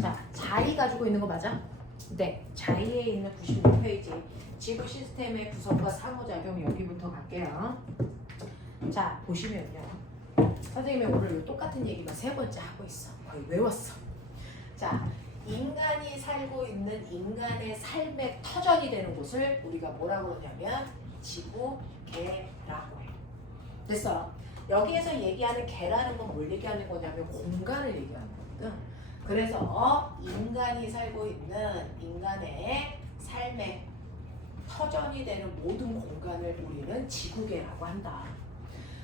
자, 자이 가지고 있는 거 맞아? 네, 자이에 있는 96페이지 지구 시스템의 구성과 상호작용 여기부터 갈게요. 자, 보시면요. 선생님이 오늘 똑같은 얘기만 세 번째 하고 있어. 거의 외웠어. 자, 인간이 살고 있는 인간의 삶의 터전이 되는 곳을 우리가 뭐라고 그러냐면 지구계라고 해. 됐어? 여기에서 얘기하는 개라는 건 뭘 얘기하는 거냐면 공간을 얘기하는 거거든. 그래서 인간이 살고 있는 인간의 삶의 터전이 되는 모든 공간을 우리는 지구계라고 한다.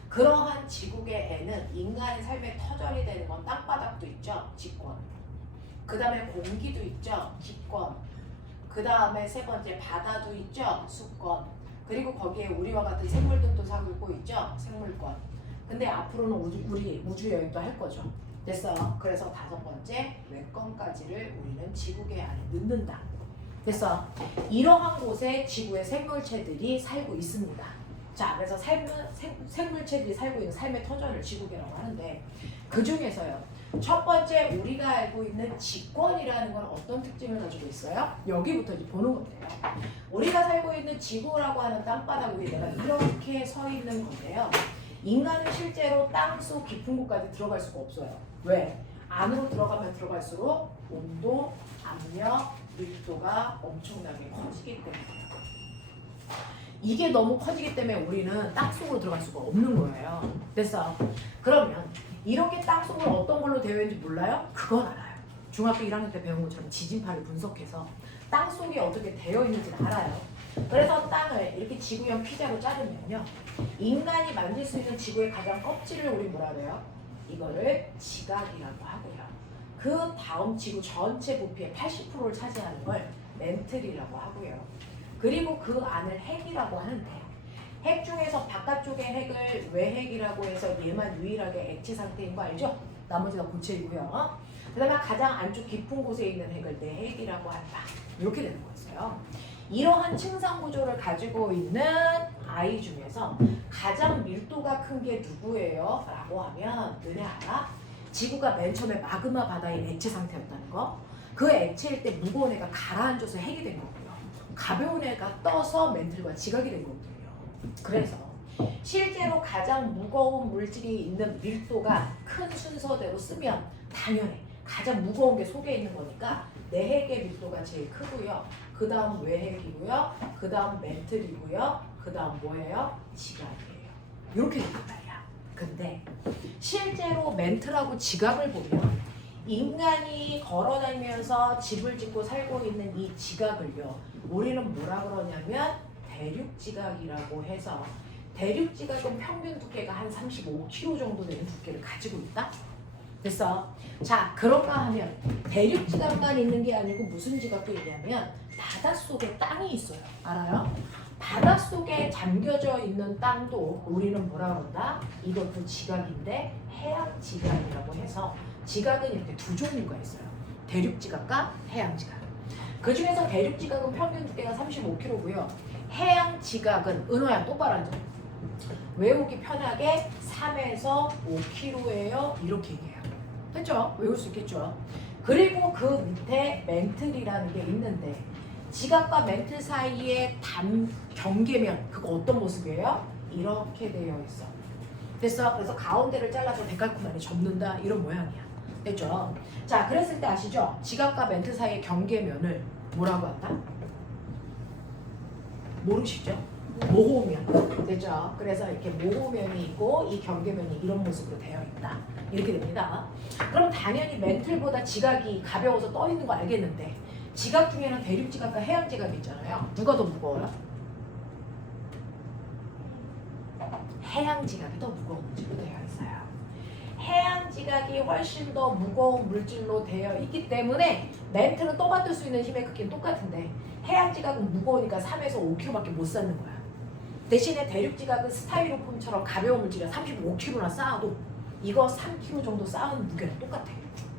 그러한 지구계에는 인간의 삶의 터전이 되는 건 땅바닥도 있죠, 직권. 그 다음에 공기도 있죠, 기권. 그 다음에 세 번째 바다도 있죠, 수권. 그리고 거기에 우리와 같은 생물들도 살고 있죠, 생물권. 근데 앞으로는 우리 우주 여행도 할 거죠. 됐어. 그래서 다섯 번째 외권까지를 우리는 지구계 안에 넣는다. 됐어. 이러한 곳에 지구의 생물체들이 살고 있습니다. 자, 그래서 생물체들이 살고 있는 삶의 터전을 지구계라고 하는데 그 중에서요. 첫 번째 우리가 알고 있는 직권이라는 건 어떤 특징을 가지고 있어요? 여기부터 이제 보는 건데요. 우리가 살고 있는 지구라고 하는 땅바닥 위에 내가 이렇게 서 있는 건데요. 인간은 실제로 땅속 깊은 곳까지 들어갈 수가 없어요. 왜? 안으로 들어가면 들어갈수록 온도, 압력, 밀도가 엄청나게 커지기 때문이에요. 이게 너무 커지기 때문에 우리는 땅속으로 들어갈 수가 없는 거예요. 됐어? 그러면 이렇게 땅속은 어떤 걸로 되어 있는지 몰라요? 그건 알아요. 중학교 1학년 때 배운 것처럼 지진파를 분석해서 땅속이 어떻게 되어 있는지는 알아요. 그래서 땅을 이렇게 지구형 피자로 자르면요. 인간이 만질 수 있는 지구의 가장 껍질을 우리 뭐라 그래요? 이거를 지각이라고 하고요. 그 다음 지구 전체 부피의 80%를 차지하는 걸 멘틀이라고 하고요. 그리고 그 안을 핵이라고 하는데 핵 중에서 바깥쪽의 핵을 외핵이라고 해서 얘만 유일하게 액체 상태인 거 알죠? 나머지 다 고체이고요. 그 다음에 가장 안쪽 깊은 곳에 있는 핵을 내핵이라고 한다. 이렇게 되는 거였어요. 이러한 층상 구조를 가지고 있는 아이 중에서 가장 밀도가 큰 게 누구예요? 라고 하면 너네 알아? 지구가 맨 처음에 마그마 바다의 액체 상태였다는 거. 그 액체일 때 무거운 애가 가라앉아서 핵이 된 거고요. 가벼운 애가 떠서 멘틀과 지각이 된 거거든요. 그래서 실제로 가장 무거운 물질이 있는 밀도가 큰 순서대로 쓰면 당연히 가장 무거운 게 속에 있는 거니까 내핵의 밀도가 제일 크고요. 그 다음 외핵이고요. 그 다음 멘틀이고요. 그 다음 뭐예요? 지각이에요. 이렇게 된단 말이야. 근데 실제로 멘틀하고 지각을 보면 인간이 걸어다니면서 집을 짓고 살고 있는 이 지각을요. 우리는 뭐라 그러냐면 대륙지각이라고 해서 대륙지각은 평균 두께가 한 35km 정도 되는 두께를 가지고 있다? 됐어? 자, 그런가 하면 대륙지각만 있는 게 아니고 무슨 지각도 있냐면 바닷속에 땅이 있어요. 알아요? 바닷속에 잠겨져 있는 땅도 우리는 뭐라 그런다? 이것도 지각인데 해양지각이라고 해서 지각은 이렇게 두 종류가 있어요. 대륙지각과 해양지각. 그 중에서 대륙지각은 평균 두께가 35km고요. 해양지각은 은호야 똑바로 앉아. 외우기 편하게 3에서 5km예요. 이렇게 얘기해요. 됐죠? 외울 수 있겠죠? 그리고 그 밑에 멘틀이라는 게 있는데 지각과 멘틀 사이에 경계면 그거 어떤 모습이에요? 이렇게 되어 있어. 됐어? 그래서 가운데를 잘라서 데칼코마니 접는다 이런 모양이야. 됐죠? 자, 그랬을 때 아시죠? 지각과 멘틀 사이의 경계면을 뭐라고 한다? 모르시죠? 모호면. 됐죠? 그래서 이렇게 모호면이 있고 이 경계면이 이런 모습으로 되어 있다. 이렇게 됩니다. 그럼 당연히 멘틀보다 지각이 가벼워서 떠 있는 거 알겠는데 지각 중에는 대륙지각과 해양지각이 있잖아요. 누가 더 무거워요? 해양지각이 더 무거운 물질로 되어 있어요. 해양지각이 훨씬 더 무거운 물질로 되어 있기 때문에 멘틀은 떠받들 수 있는 힘의 크기는 똑같은데 해양지각은 무거우니까 3에서 5kg밖에 못 쌓는 거야. 대신에 대륙지각은 스타이로폼처럼 가벼운 물질이야. 35kg나 쌓아도 이거 3kg 정도 쌓은 무게랑 똑같아.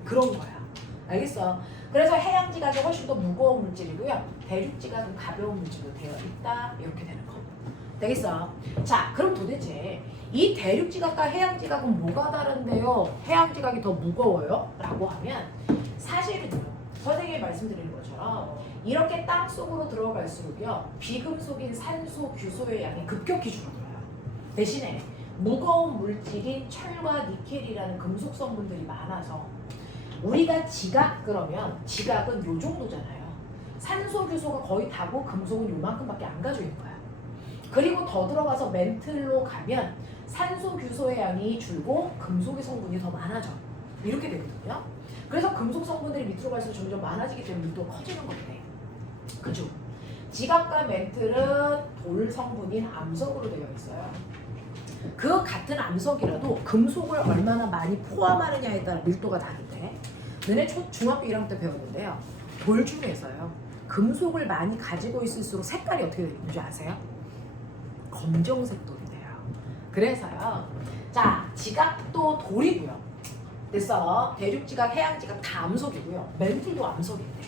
그런 거야. 알겠어? 그래서 해양지각이 훨씬 더 무거운 물질이고요. 대륙지각은 가벼운 물질로 되어 있다. 이렇게 되는 거. 되겠어? 자, 그럼 도대체 이 대륙지각과 해양지각은 뭐가 다른데요? 해양지각이 더 무거워요? 라고 하면 사실은요. 선생님이 말씀드린 것처럼 이렇게 땅속으로 들어갈수록요 비금속인 산소, 규소의 양이 급격히 줄어들어요. 대신에 무거운 물질인 철과 니켈이라는 금속 성분들이 많아서 우리가 그러면 지각은 요 정도잖아요. 산소, 규소가 거의 다고 금속은 요만큼밖에 안 가지고 있는 거야. 그리고 더 들어가서 멘틀로 가면 산소, 규소의 양이 줄고 금속의 성분이 더 많아져. 이렇게 되거든요. 그래서 금속 성분들이 밑으로 갈수록 점점 많아지기 때문에 밀도가 커지는 건데, 그죠? 지각과 멘틀은 돌 성분인 암석으로 되어 있어요. 그 같은 암석이라도 금속을 얼마나 많이 포함하느냐에 따라 밀도가 다른데, 너네 중학교 1학년 때 배웠는데요. 돌 중에서요 금속을 많이 가지고 있을수록 색깔이 어떻게 되는지 아세요? 검정색 돌이 돼요. 그래서요, 자, 지각도 돌이고요. 됐어. 대륙지각, 해양지각 다 암석이고요. 멘틀도 암석인데.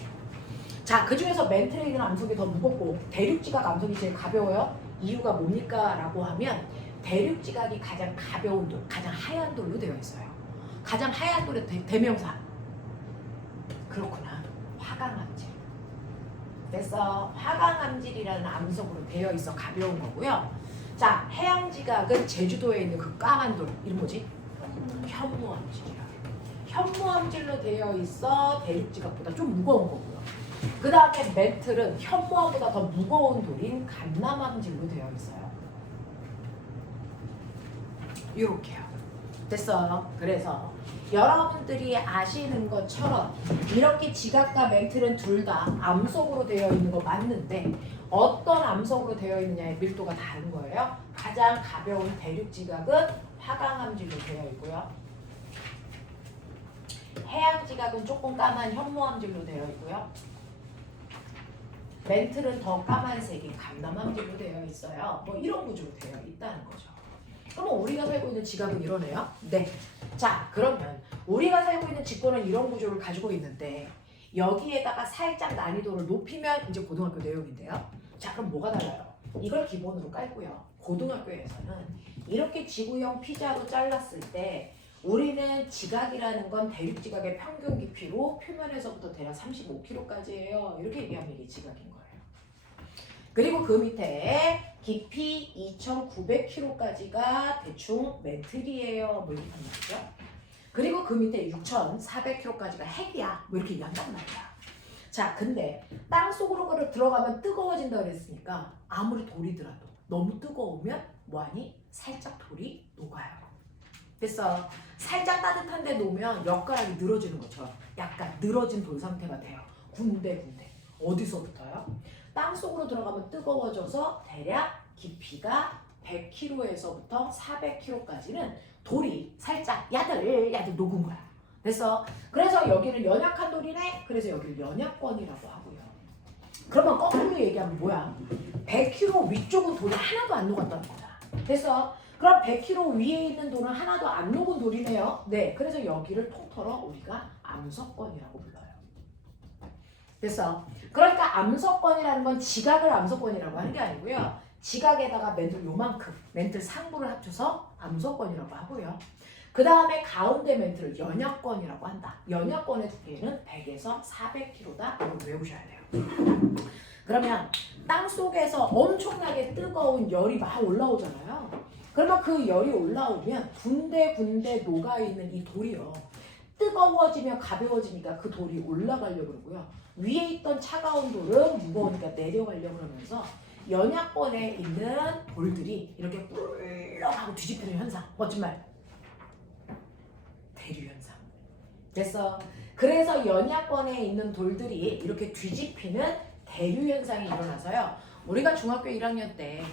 자, 그 중에서 멘틀에 있는 암석이 더 무겁고 대륙지각 암석이 제일 가벼워요. 이유가 뭡니까? 라고 하면 대륙지각이 가장 가벼운 돌, 가장 하얀 돌로 되어 있어요. 가장 하얀 돌의 대명사. 그렇구나. 화강암질. 됐어. 화강암질이라는 암석으로 되어 있어 가벼운 거고요. 자, 해양지각은 제주도에 있는 그 까만 돌. 이름 뭐지? 현무암질이야. 현무암질로 되어 있어 대륙지각보다 좀 무거운 거고요. 그 다음에 멘틀은 현무암보다 더 무거운 돌인 간남암질로 되어 있어요. 이렇게요. 됐어. 그래서 여러분들이 아시는 것처럼 이렇게 지각과 멘틀은 둘 다 암석으로 되어 있는 거 맞는데 어떤 암석으로 되어 있느냐의 밀도가 다른 거예요. 가장 가벼운 대륙지각은 화강암질로 되어 있고요. 해양지각은 조금 까만 현무암질로 되어 있고요. 멘틀은 더 까만색인 간남암질로 되어 있어요. 뭐 이런 구조로 되어 있다는 거죠. 그러면 우리가 살고 있는 지각은 이러네요. 네. 자, 그러면 우리가 살고 있는 직권은 이런 구조를 가지고 있는데 여기에다가 살짝 난이도를 높이면 이제 고등학교 내용인데요. 자, 그럼 뭐가 달라요? 이걸 기본으로 깔고요. 고등학교에서는 이렇게 지구형 피자로 잘랐을 때 우리는 지각이라는 건 대륙지각의 평균 깊이로 표면에서부터 대략 35km까지예요. 이렇게 얘기하면 이게 지각인 거예요. 그리고 그 밑에 깊이 2,900km까지가 대충 멘틀이에요. 뭐 이렇게 한단 말이죠. 그리고 그 밑에 6,400km까지가 핵이야. 뭐 이렇게 얘기한단 말이야. 자, 근데 땅속으로 들어가면 뜨거워진다 그랬으니까 아무리 돌이더라도 너무 뜨거우면 뭐하니? 살짝 돌이 녹아요. 됐어. 살짝 따뜻한데 놓으면 엿가락이 늘어지는 것처럼 약간 늘어진 돌 상태가 돼요. 군데군데. 어디서부터요? 땅속으로 들어가면 뜨거워져서 대략 깊이가 100km에서부터 400km까지는 돌이 살짝 야들야들 녹은 거야. 됐어. 그래서 여기는 연약한 돌이네. 그래서 여기를 연약권이라고 하고요. 그러면 거꾸로 얘기하면 뭐야? 100km 위쪽은 돌이 하나도 안 녹았다는 거야. 됐어. 그럼 100km 위에 있는 돌은 하나도 안 녹은 돌이네요. 네, 그래서 여기를 통틀어 우리가 암석권이라고 불러요. 됐어. 그러니까 암석권이라는 건 지각을 암석권이라고 하는 게 아니고요. 지각에다가 멘틀 요만큼, 멘틀 상부를 합쳐서 암석권이라고 하고요. 그 다음에 가운데 멘틀을 연약권이라고 한다. 연약권의 두께는 100에서 400km다. 이거 외우셔야 돼요. 그러면 땅속에서 엄청나게 뜨거운 열이 막 올라오잖아요. 그러면 그 열이 올라오면 군데군데 녹아있는 이 돌이요. 뜨거워지면 가벼워지니까 그 돌이 올라가려고 그러고요. 위에 있던 차가운 돌은 무거우니까 내려가려고 그러면서 연약권에 있는 돌들이 이렇게 꿀렁하고 뒤집히는 현상. 멋진 말. 대류 현상. 됐어. 그래서 연약권에 있는 돌들이 이렇게 뒤집히는 대류 현상이 일어나서요. 우리가 중학교 1학년 때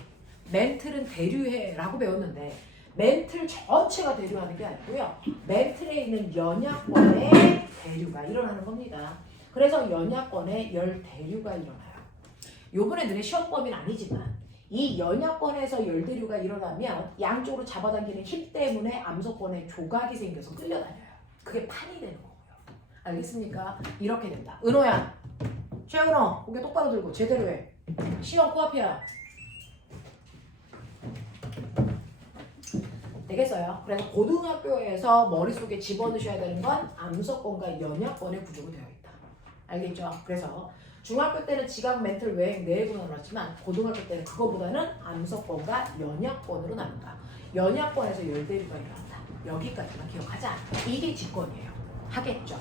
멘틀은 대류해라고 배웠는데 멘틀 전체가 대류하는 게 아니고요. 멘틀에 있는 연약권에 대류가 일어나는 겁니다. 그래서 연약권에 열 대류가 일어나요. 요번에 너네 시험 범위는 아니지만 이 연약권에서 열 대류가 일어나면 양쪽으로 잡아당기는 힘 때문에 암석권에 조각이 생겨서 끌려다녀요. 그게 판이 되는 거고요. 알겠습니까? 이렇게 된다. 은호야, 최은호, 고개 똑바로 들고 제대로 해. 시험 코앞이야. 되겠어요? 그래서 고등학교에서 머릿속에 집어넣으셔야 되는 건 암석권과 연약권의 구조로 되어 있다. 알겠죠? 그래서 중학교 때는 지각, 멘틀, 외행, 내외구로 나눴지만 고등학교 때는 그거보다는 암서권과 연약권으로 나눈다. 연약권에서 열대비가 일어난다. 여기까지만 기억하자. 이게 직권이에요. 하겠죠?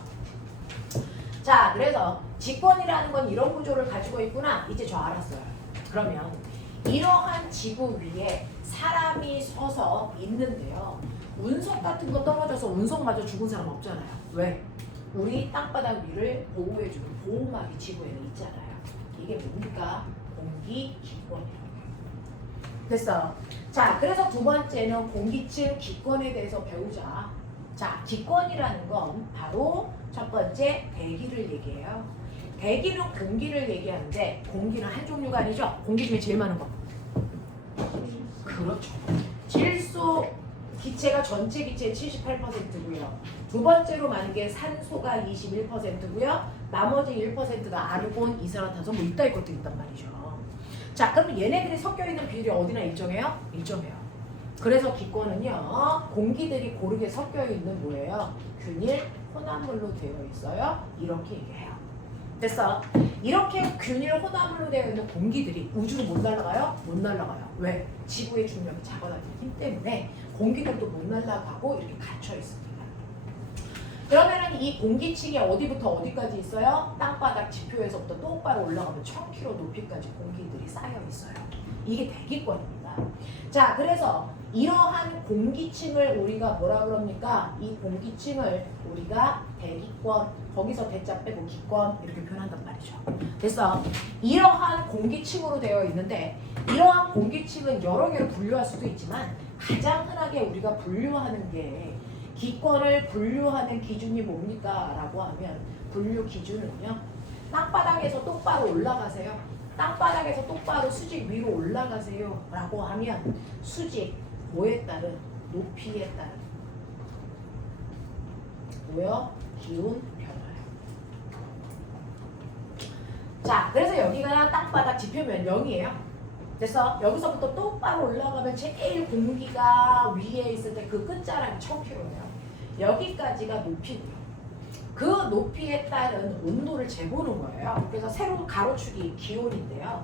자, 그래서 직권이라는 건 이런 구조를 가지고 있구나. 이제 저 알았어요. 그러면 이러한 지구 위에 사람이 서서 있는데요. 운석 같은 거 떨어져서 운석마저 죽은 사람 없잖아요. 왜? 우리 땅바닥 위를 보호해주는 보호막이 지구에는 있잖아요. 이게 뭡니까? 공기 기권이에요. 됐어. 자, 그래서 두 번째는 공기층 기권에 대해서 배우자. 자, 기권이라는 건 바로 첫 번째 대기를 얘기해요. 대기는 공기를 얘기하는데 공기는 한 종류가 아니죠. 공기 중에 제일 많은 거. 그렇죠. 질소 기체가 전체 기체의 78%고요. 두 번째로 많은 게 산소가 21%고요. 나머지 1%가 아르곤, 이산화탄소 뭐 이따위 것들이 있단 말이죠. 자, 그럼 얘네들이 섞여 있는 비율이 어디나 일정해요? 일정해요. 그래서 기권은요, 공기들이 고르게 섞여 있는 뭐예요? 균일, 혼합물로 되어 있어요. 이렇게 얘기해요. 됐어? 이렇게 균일, 혼합물로 되어 있는 공기들이 우주로 못 날아가요? 못 날아가요. 왜? 지구의 중력이 작아지는 힘 때문에 공기들도 못 날아가고 이렇게 갇혀 있습니다. 그러면은 이 공기층이 어디부터 어디까지 있어요? 땅바닥 지표에서부터 똑바로 올라가면 1000km 높이까지 공기들이 쌓여 있어요. 이게 대기권입니다. 자, 그래서 이러한 공기층을 우리가 뭐라 그럽니까? 이 공기층을 우리가 대기권, 거기서 대자 빼고 기권 이렇게 표현한단 말이죠. 그래서 이러한 공기층으로 되어 있는데 이러한 공기층은 여러 개로 분류할 수도 있지만 가장 흔하게 우리가 분류하는 게 기권을 분류하는 기준이 뭡니까? 라고 하면 분류 기준은요. 땅바닥에서 똑바로 올라가세요. 땅바닥에서 똑바로 수직 위로 올라가세요. 라고 하면 수직 뭐에 따른? 높이에 따른 뭐요? 기온 변화요. 자, 그래서 여기가 땅바닥 지표면 0이에요. 그래서 여기서부터 똑바로 올라가면 제일 공기가 위에 있을 때 그 끝자락이 1000km예요. 여기까지가 높이고요. 그 높이에 따른 온도를 재보는 거예요. 그래서 세로 가로축이 기온인데요.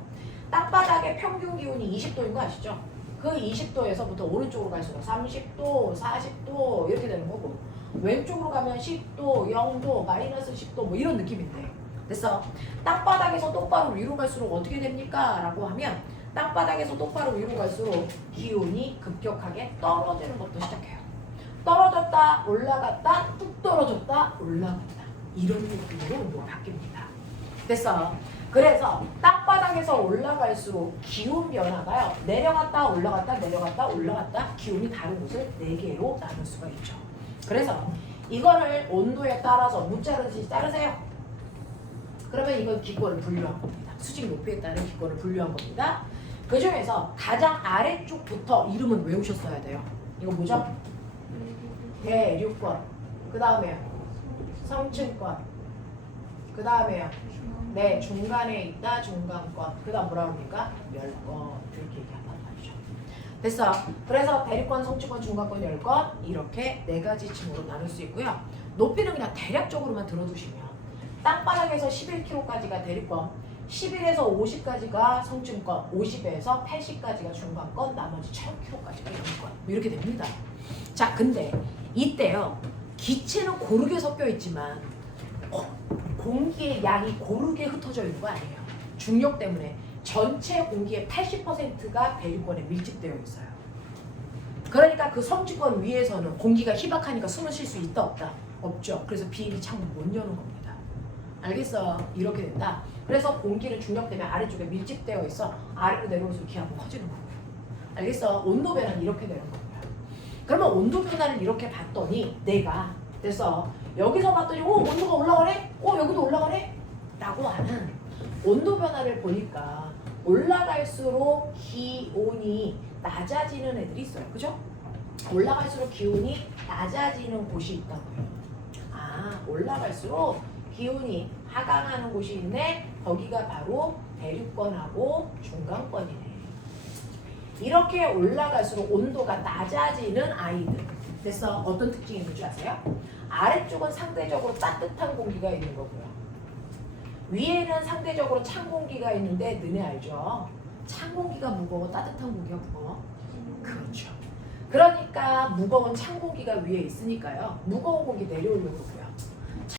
땅바닥의 평균 기온이 20도인 거 아시죠? 그 20도에서부터 오른쪽으로 갈수록 30도, 40도 이렇게 되는 거고 왼쪽으로 가면 10도, 0도, 마이너스 10도 뭐 이런 느낌인데 그래서 땅바닥에서 똑바로 위로 갈수록 어떻게 됩니까? 라고 하면 땅바닥에서 똑바로 위로 갈수록 기온이 급격하게 떨어지는 것도 시작해요. 떨어졌다 올라갔다 뚝 떨어졌다 올라갔다 이런 느낌으로 온도가 바뀝니다. 됐어. 그래서 땅바닥에서 올라갈수록 기온 변화가요. 내려갔다 올라갔다 내려갔다 올라갔다 기온이 다른 곳을 4개로 나눌 수가 있죠. 그래서 이거를 온도에 따라서 문자르듯이 자르세요. 그러면 이건 기권을 분류한 겁니다. 수직 높이에 따른 기권을 분류한 겁니다. 그 중에서 가장 아래쪽부터 이름은 외우셨어야 돼요. 이거 뭐죠? 대륙권. 그 다음에요. 성층권. 그 다음에요. 네, 중간에 있다 중간권. 그 다음 뭐라 그럽니까? 멸권. 이렇게 얘기한단 말이죠. 됐어. 그래서 대륙권, 성층권, 중간권, 멸권 이렇게 4가지 층으로 나눌 수 있고요. 높이는 그냥 대략적으로만 들어두시면 땅바닥에서 11km까지가 대륙권, 11에서 50까지가 성층권, 50에서 80까지가 중간권, 나머지 1000km까지가 멸권. 이렇게 됩니다. 자, 근데 이때요. 기체는 고르게 섞여 있지만 공기의 양이 고르게 흩어져 있는 거 아니에요. 중력 때문에 전체 공기의 80%가 대륙권에 밀집되어 있어요. 그러니까 그 성층권 위에서는 공기가 희박하니까 숨을 쉴 수 있다 없다? 없죠. 그래서 비행기 창문 못 여는 겁니다. 알겠어? 이렇게 된다. 그래서 공기는 중력 때문에 아래쪽에 밀집되어 있어 아래로 내려올수록 기압은 커지는 거고요. 알겠어? 온도 변화는 이렇게 되는 거고요. 그러면 온도 변화를 이렇게 봤더니 내가 그래서 여기서 봤더니 온도가 올라가네? 여기도 올라가네? 라고 하는 온도 변화를 보니까 올라갈수록 기온이 낮아지는 애들이 있어요. 그죠? 올라갈수록 기온이 낮아지는 곳이 있다고요. 아, 올라갈수록 기온이 하강하는 곳이 있네? 거기가 바로 대륙권하고 중간권이네. 이렇게 올라갈수록 온도가 낮아지는 아이들. 그래서 어떤 특징이 있는 줄 아세요? 아래쪽은 상대적으로 따뜻한 공기가 있는 거고요. 위에는 상대적으로 찬 공기가 있는데 너네 알죠? 찬 공기가 무거워 따뜻한 공기가 무거워? 그렇죠. 그러니까 무거운 찬 공기가 위에 있으니까요. 무거운 공기 내려오려고 그래요.